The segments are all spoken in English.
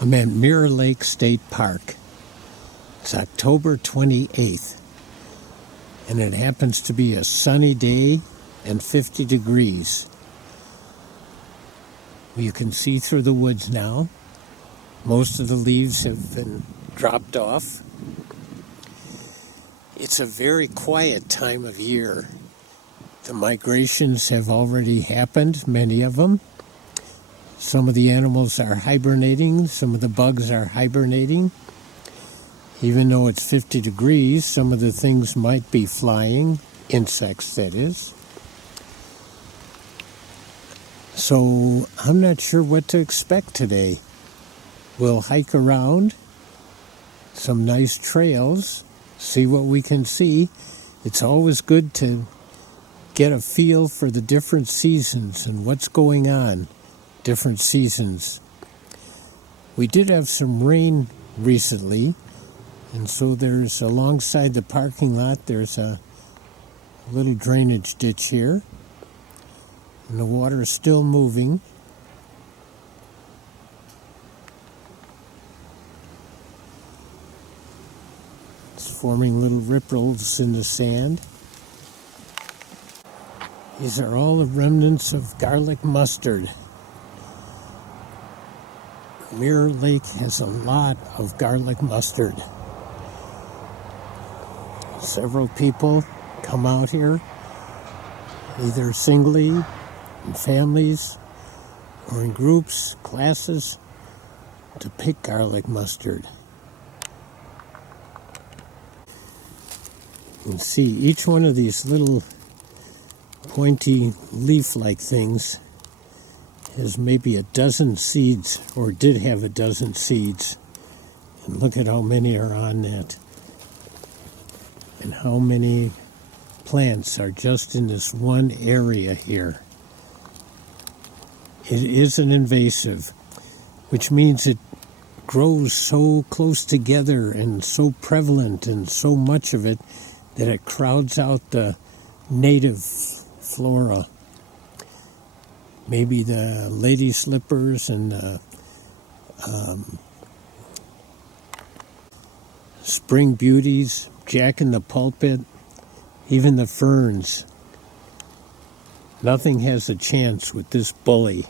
I'm at Mirror Lake State Park. It's October 28th, and it happens to be a sunny day and 50 degrees. You can see through the woods now. Most of the leaves have been dropped off. It's a very quiet time of year. The migrations have already happened, many of them. Some of the animals are hibernating, some of the bugs are hibernating. Even though it's 50 degrees, some of the things might be flying, insects that is. So I'm not sure what to expect today. We'll hike around some nice trails, see what we can see. It's always good to get a feel for the different seasons and what's going on, different seasons. We did have some rain recently, and so there's alongside the parking lot, there's a little drainage ditch here, and the water is still moving. It's forming little ripples in the sand. These are all the remnants of garlic mustard. Mirror Lake has a lot of garlic mustard. Several people come out here, either singly, in families, or in groups, classes, to pick garlic mustard. You can see each one of these little pointy leaf-like things has maybe a dozen seeds, or did have a dozen seeds. And look at how many are on that. And how many plants are just in this one area here. It is an invasive, which means it grows so close together and so prevalent and so much of it that it crowds out the native flora. Maybe the lady slippers and the spring beauties, jack in the pulpit, even the ferns. Nothing has a chance with this bully.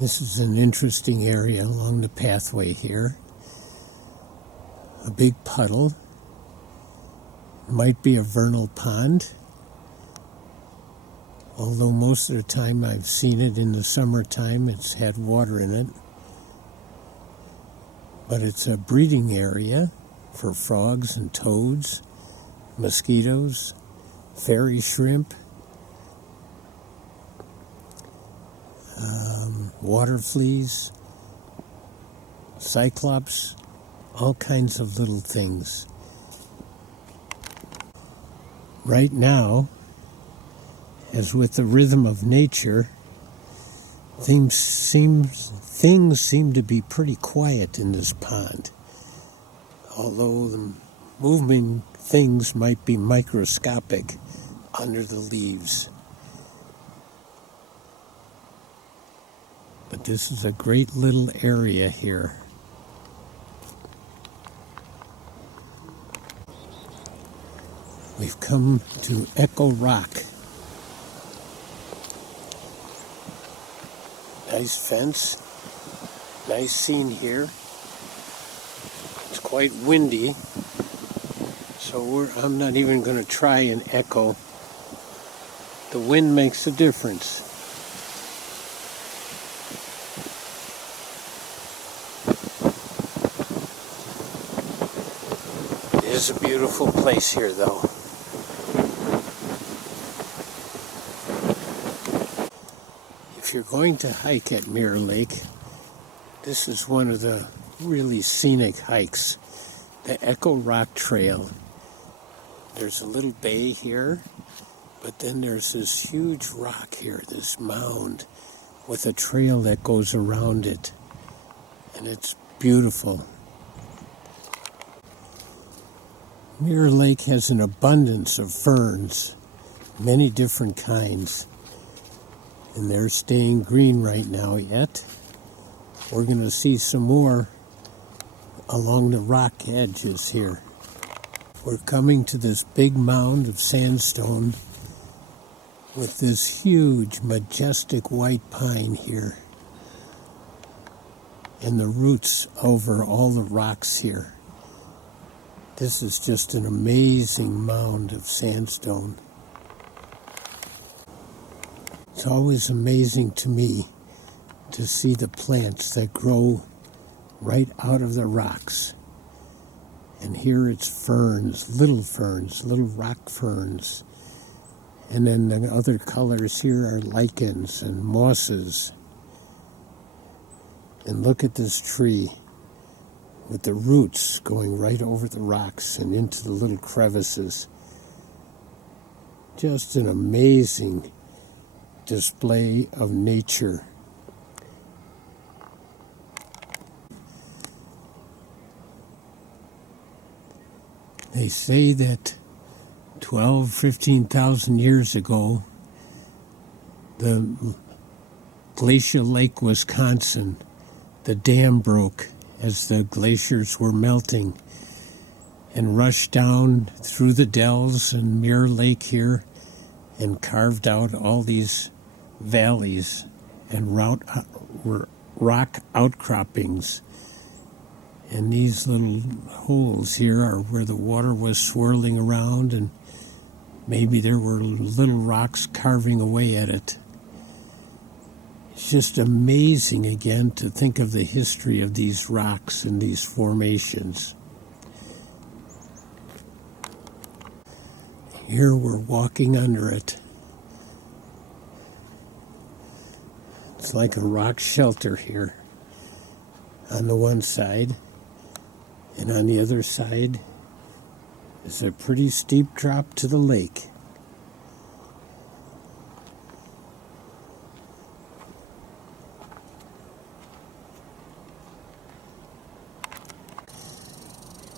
This is an interesting area along the pathway here. A big puddle. Might be a vernal pond. Although most of the time I've seen it in the summertime, it's had water in it. But it's a breeding area for frogs and toads, mosquitoes, fairy shrimp, water fleas, cyclops, all kinds of little things. Right now, as with the rhythm of nature, things seem to be pretty quiet in this pond. Although the moving things might be microscopic under the leaves. But this is a great little area here. We've come to Echo Rock. Nice fence, nice scene here. It's quite windy, so I'm not even going to try and echo. The wind makes a difference. It is a beautiful place here, though. If you're going to hike at Mirror Lake, this is one of the really scenic hikes, the Echo Rock Trail. There's a little bay here, but then there's this huge rock here, this mound, with a trail that goes around it, and it's beautiful. Mirror Lake has an abundance of ferns, many different kinds. And they're staying green right now yet. we're going to see some more along the rock edges here. We're coming to this big mound of sandstone with this huge, majestic white pine here, and the roots over all the rocks here. This is just an amazing mound of sandstone. It's always amazing to me to see the plants that grow right out of the rocks. And here it's ferns, little rock ferns. And then the other colors here are lichens and mosses. And look at this tree with the roots going right over the rocks and into the little crevices. Just an amazing display of nature. They say that 15,000 years ago, the Glacial Lake, Wisconsin, the dam broke as the glaciers were melting and rushed down through the dells and Mirror Lake here and carved out all these valleys and rock outcroppings. And these little holes here are where the water was swirling around, and maybe there were little rocks carving away at it. It's just amazing again to think of the history of these rocks and these formations. Here we're walking under it. It's like a rock shelter here on the one side. And on the other side is a pretty steep drop to the lake.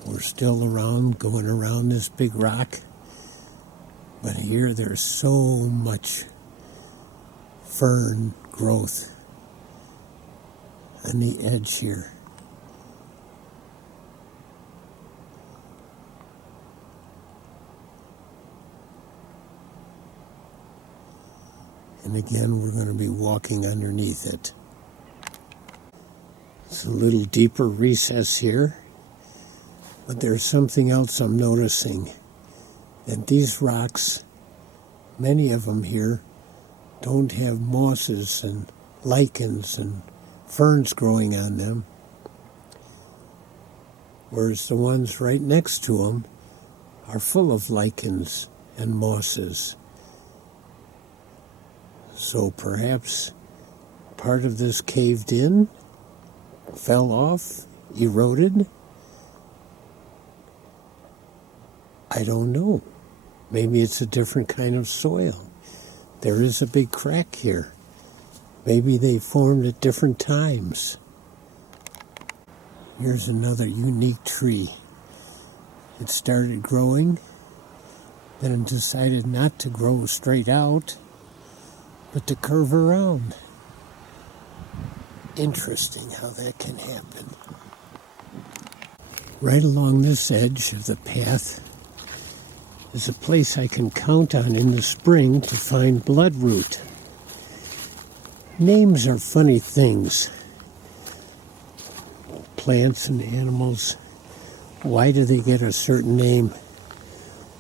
We're still going around this big rock. But here there's so much fern growth on the edge here. And again, we're going to be walking underneath it. It's a little deeper recess here, but there's something else I'm noticing. That these rocks, many of them here, don't have mosses and lichens and ferns growing on them, whereas the ones right next to them are full of lichens and mosses. So perhaps part of this caved in, fell off, eroded. I don't know. Maybe it's a different kind of soil. There is a big crack here. Maybe they formed at different times. Here's another unique tree. It started growing, then it decided not to grow straight out, but to curve around. Interesting how that can happen. Right along this edge of the path is a place I can count on in the spring to find bloodroot. Names are funny things. Plants and animals, why do they get a certain name?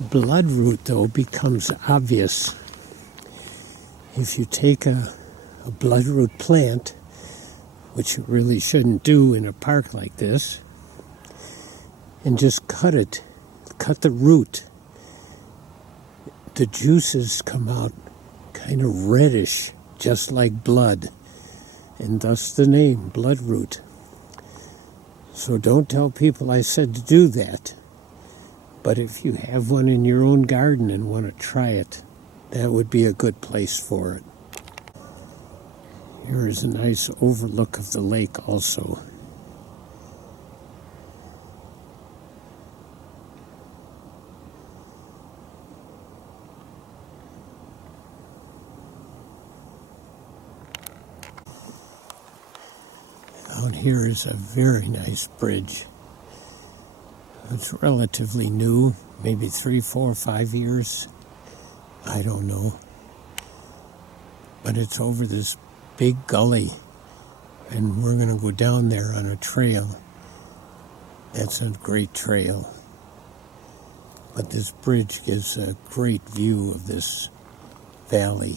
Bloodroot, though, becomes obvious. If you take a bloodroot plant, which you really shouldn't do in a park like this, and just cut the root, the juices come out kind of reddish, just like blood, and thus the name, bloodroot. So don't tell people I said to do that. But if you have one in your own garden and want to try it, that would be a good place for it. Here is a nice overlook of the lake also. Down here is a very nice bridge. It's relatively new, maybe 3, 4, 5 years. I don't know. But it's over this big gully, and we're going to go down there on a trail. That's a great trail. But this bridge gives a great view of this valley.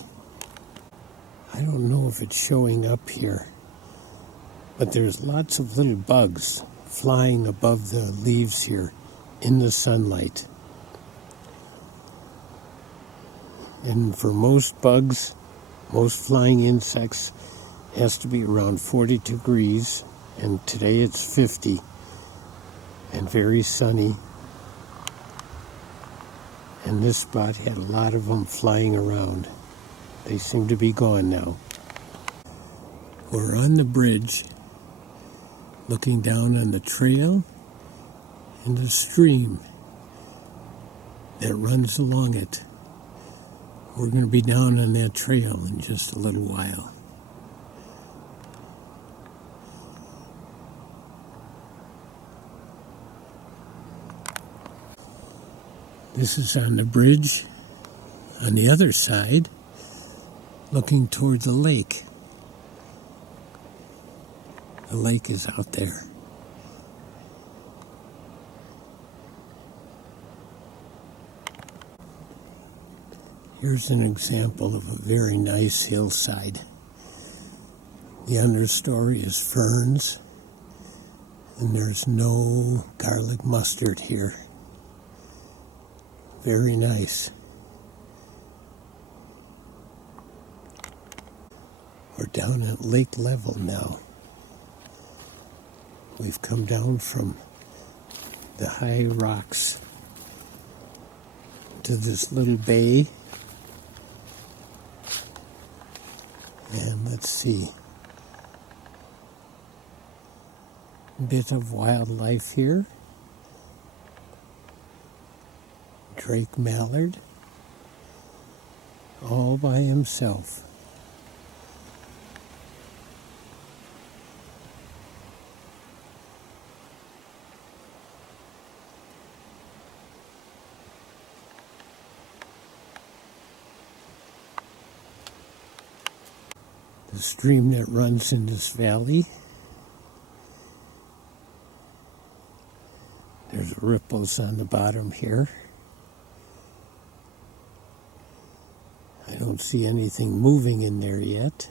I don't know if it's showing up here, but there's lots of little bugs flying above the leaves here in the sunlight. And for most bugs, most flying insects, it has to be around 40 degrees, and today it's 50 and very sunny. And this spot had a lot of them flying around. They seem to be gone now. We're on the bridge, looking down on the trail and the stream that runs along it. We're going to be down on that trail in just a little while. This is on the bridge on the other side, looking toward the lake. The lake is out there. Here's an example of a very nice hillside. The understory is ferns, and there's no garlic mustard here. Very nice. We're down at lake level now. We've come down from the high rocks to this little bay. And let's see. A bit of wildlife here. Drake mallard, all by himself. The stream that runs in this valley, there's ripples on the bottom here. I don't see anything moving in there yet.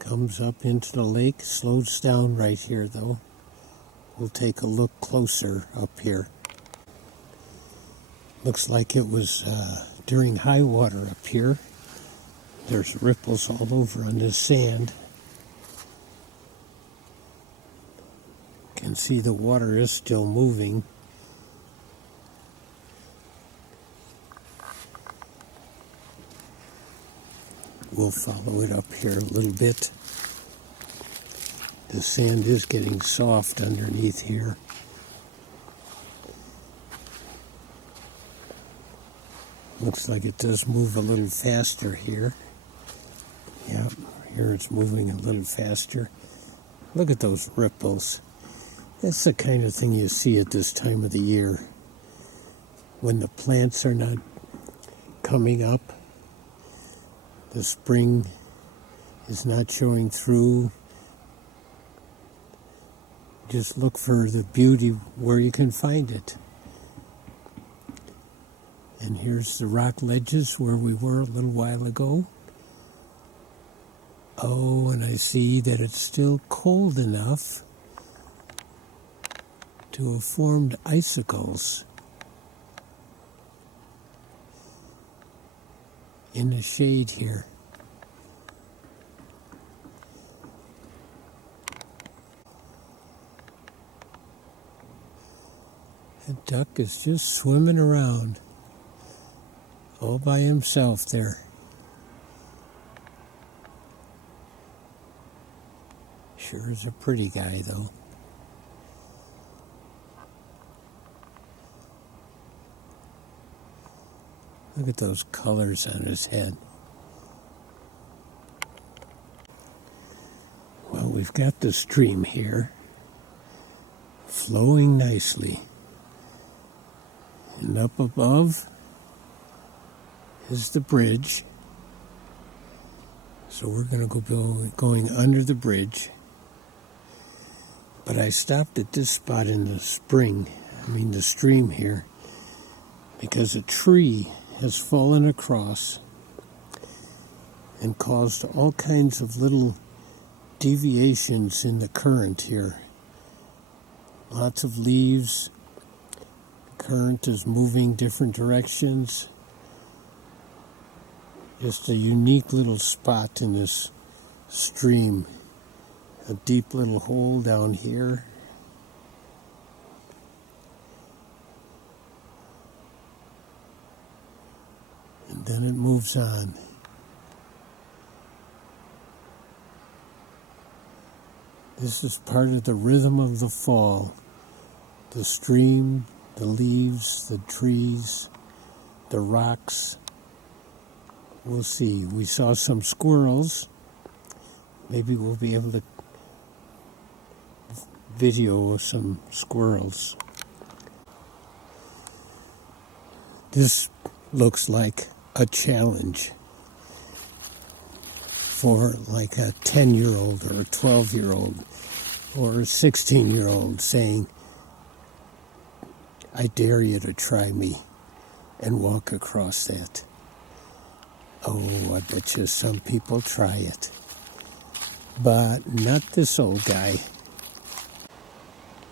Comes up into the lake, slows down right here though. We'll take a look closer up here. Looks like it was during high water up here. There's ripples all over on this sand. Can see the water is still moving. We'll follow it up here a little bit. The sand is getting soft underneath here. Looks like it does move a little faster here. Yeah, here it's moving a little faster. Look at those ripples. That's the kind of thing you see at this time of the year. When the plants are not coming up, the spring is not showing through. Just look for the beauty where you can find it. And here's the rock ledges where we were a little while ago. Oh, and I see that it's still cold enough to have formed icicles in the shade here. The duck is just swimming around all by himself there. Sure is a pretty guy, though. Look at those colors on his head. we've got the stream here, flowing nicely. And up above is the bridge. So we're going to go going under the bridge. But I stopped at this spot in the the stream here, because a tree has fallen across and caused all kinds of little deviations in the current here. Lots of leaves. The current is moving different directions. Just a unique little spot in this stream. A deep little hole down here. And then it moves on. This is part of the rhythm of the fall. The stream, the leaves, the trees, the rocks. We'll see. We saw some squirrels. Maybe we'll be able to video some squirrels. This looks like a challenge for like a 10-year-old or a 12-year-old or a 16-year-old saying, I dare you to try me and walk across that. Oh, I bet you some people try it. But not this old guy.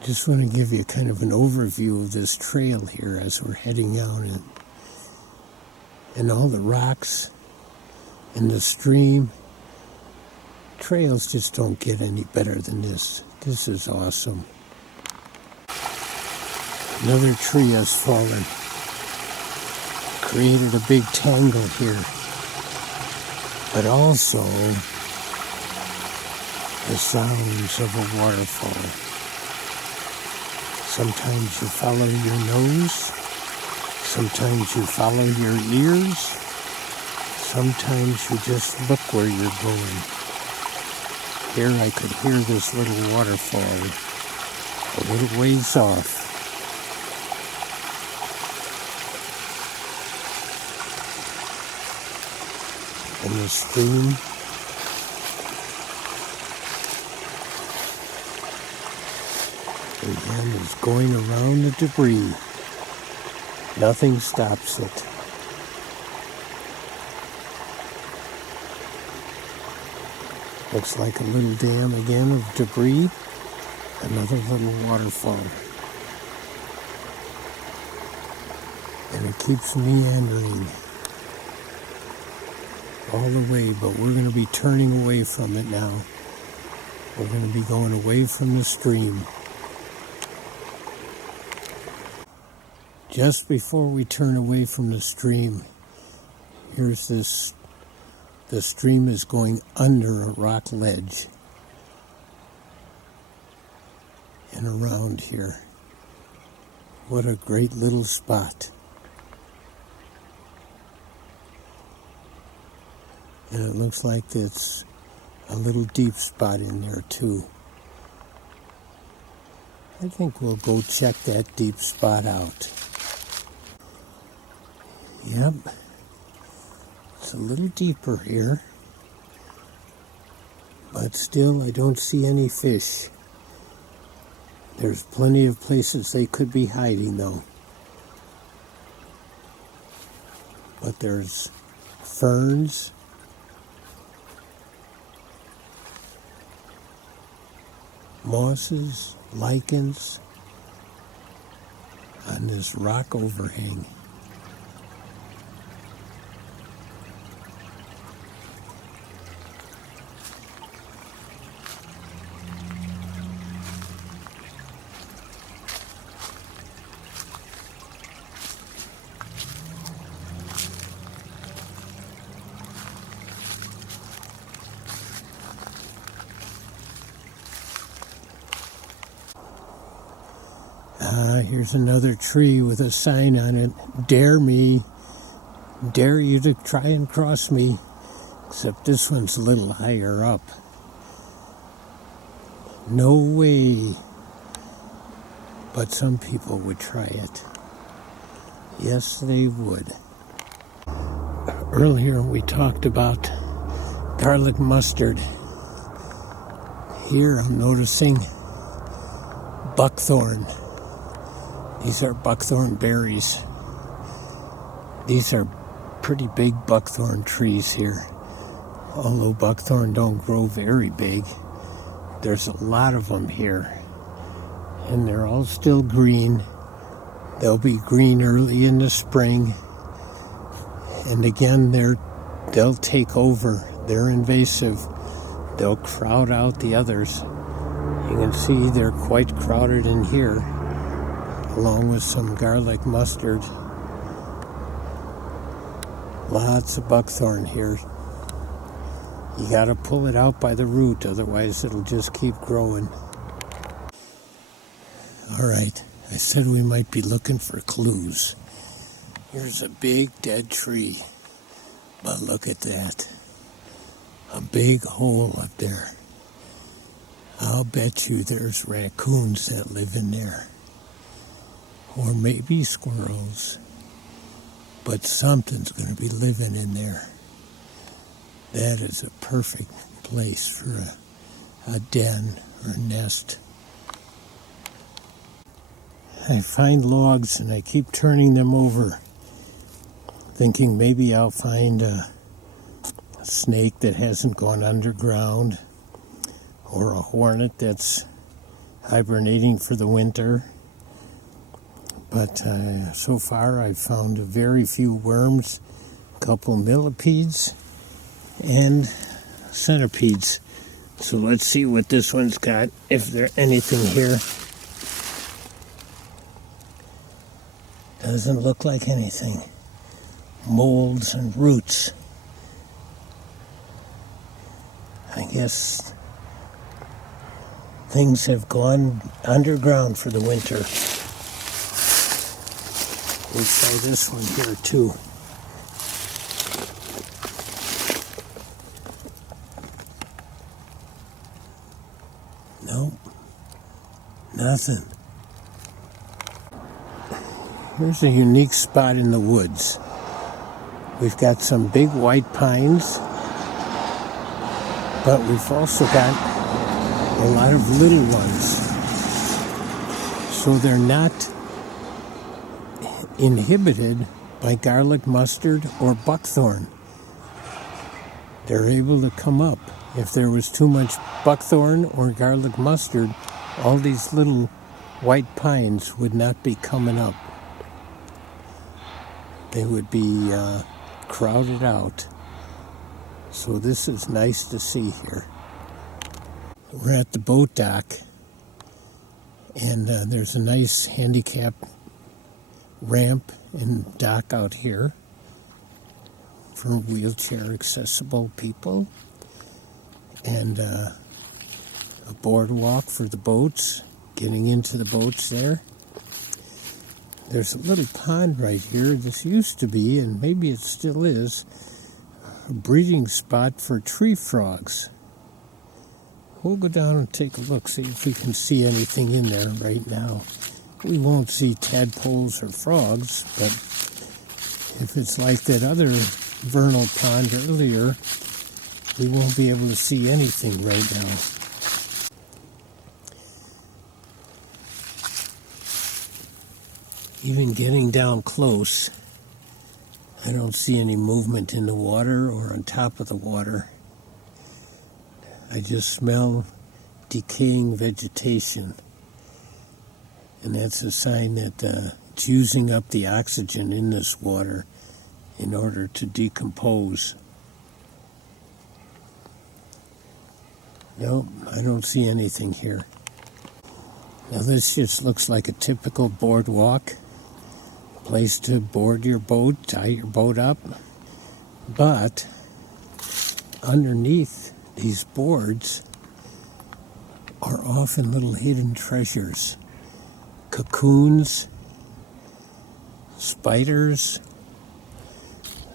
Just want to give you kind of an overview of this trail here as we're heading out, and all the rocks and the stream. Trails just don't get any better than this. This is awesome. Another tree has fallen. Created a big tangle here. But also the sounds of a waterfall. Sometimes you follow your nose. Sometimes you follow your ears. Sometimes you just look where you're going. Here I could hear this little waterfall a little ways off. And the stream again is going around the debris. Nothing stops it. Looks like a little dam again of debris. Another little waterfall. And it keeps meandering all the way, but we're going to be turning away from it now. We're going to be going away from the stream. Just before we turn away from the stream, here's this. The stream is going under a rock ledge and around here. What a great little spot. And it looks like it's a little deep spot in there too. I think we'll go check that deep spot out. Yep. It's a little deeper here, but still I don't see any fish. There's plenty of places they could be hiding though. But there's ferns, mosses, lichens on this rock overhang. Here's another tree with a sign on it. Dare me. Dare you to try and cross me. Except this one's a little higher up. No way. But some people would try it. Yes, they would. Earlier we talked about garlic mustard. Here I'm noticing buckthorn. These are buckthorn berries. These are pretty big buckthorn trees here. Although buckthorn don't grow very big, there's a lot of them here. And they're all still green. They'll be green early in the spring. And again, they'll take over. They're invasive. They'll crowd out the others. You can see they're quite crowded in here, along with some garlic mustard. Lots of buckthorn here. You gotta pull it out by the root, otherwise it'll just keep growing. All right, I said we might be looking for clues. Here's a big dead tree, but look at that. A big hole up there. I'll bet you there's raccoons that live in there. Or maybe squirrels. But something's going to be living in there. That is a perfect place for a den or a nest. I find logs and I keep turning them over, thinking maybe I'll find a snake that hasn't gone underground, or a hornet that's hibernating for the winter. But so far I've found very few worms, a couple millipedes, and centipedes. So let's see what this one's got, if there's anything here. Doesn't look like anything. Molds and roots. I guess things have gone underground for the winter. We'll try this one here too. Nope. Nothing. Here's a unique spot in the woods. We've got some big white pines, but we've also got a lot of little ones. So they're not inhibited by garlic mustard or buckthorn. They're able to come up. If there was too much buckthorn or garlic mustard, all these little white pines would not be coming up. They would be crowded out. So this is nice to see here. We're at the boat dock, and there's a nice handicap ramp and dock out here for wheelchair accessible people, and a boardwalk for the boats, getting into the boats there. There's a little pond right here. This used to be, and maybe it still is, a breeding spot for tree frogs. We'll go down and take a look, see if we can see anything in there right now. We won't see tadpoles or frogs, but if it's like that other vernal pond earlier, we won't be able to see anything right now. Even getting down close, I don't see any movement in the water or on top of the water. I just smell decaying vegetation. And that's a sign that it's using up the oxygen in this water in order to decompose. Nope, I don't see anything here. Now this just looks like a typical boardwalk. Place to board your boat, tie your boat up. But underneath these boards are often little hidden treasures. Cocoons, spiders,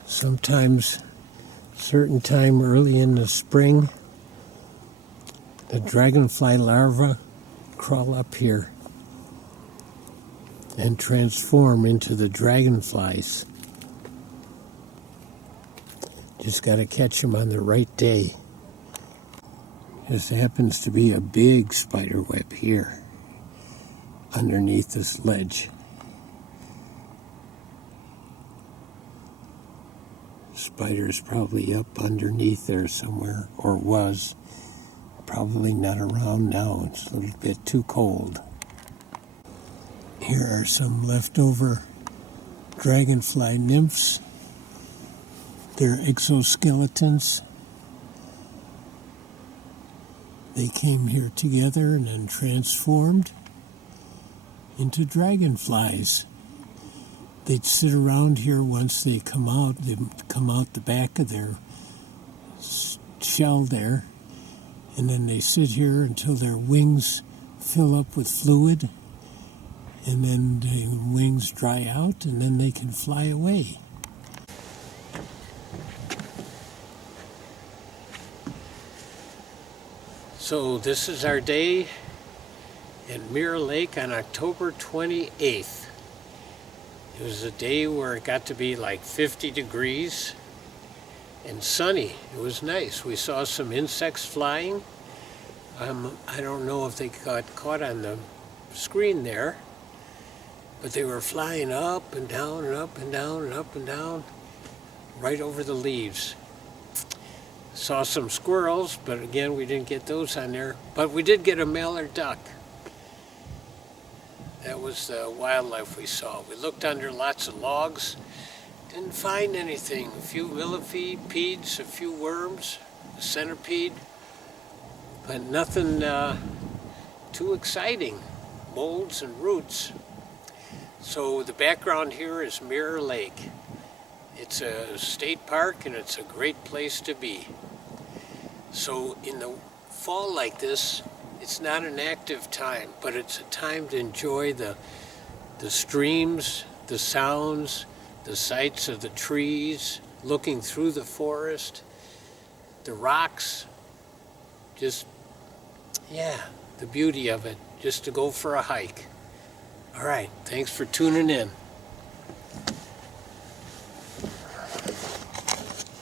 sometimes certain time early in the spring, The dragonfly larvae crawl up here and transform into the dragonflies. Just got to catch them on the right day. This happens to be a big spider web here underneath this ledge. Spider's probably up underneath there somewhere, or was. Probably not around now. It's a little bit too cold. Here are some leftover dragonfly nymphs. They're exoskeletons. They came here together and then transformed into dragonflies. They'd sit around here once they come out. They come out the back of their shell there, and then they sit here until their wings fill up with fluid, and then the wings dry out, and then they can fly away. So this is our day in Mirror Lake on October 28th. It was a day where it got to be like 50 degrees and sunny. It was nice. We saw some insects flying. I don't know if they got caught on the screen there, but they were flying up and down and up and down and up and down right over the leaves. Saw some squirrels, but again, we didn't get those on there. But we did get a mallard duck. That was the wildlife we saw. We looked under lots of logs, didn't find anything. A few millipedes, a few worms, a centipede, but nothing too exciting. Molds and roots. So the background here is Mirror Lake. It's a state park and it's a great place to be. So in the fall like this, it's not an active time, but it's a time to enjoy the streams, the sounds, the sights of the trees, looking through the forest, the rocks, just, the beauty of it, just to go for a hike. All right, thanks for tuning in.